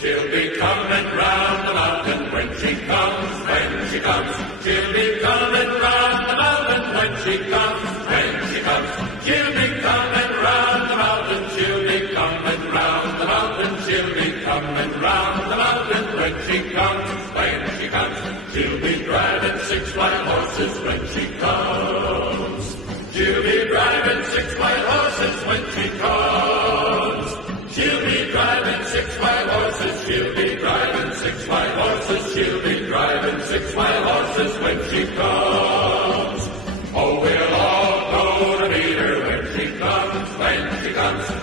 She'll be coming round the mountain when she comes, when she comes. She'll be coming round the mountain when she comes, when she comes. She'll be coming round the mountain, she'll be coming round the mountain, she'll be coming round the mountain when she comes, when she comes. She'll be driving 6 white horses when she comes. She'll be driving 6 white horses when she comes. She'll be driving 6 white horses, she'll be driving 6 white horses, she'll be driving 6 white horses when she comes. Oh, we'll all go to meet her when she comes, when she comes.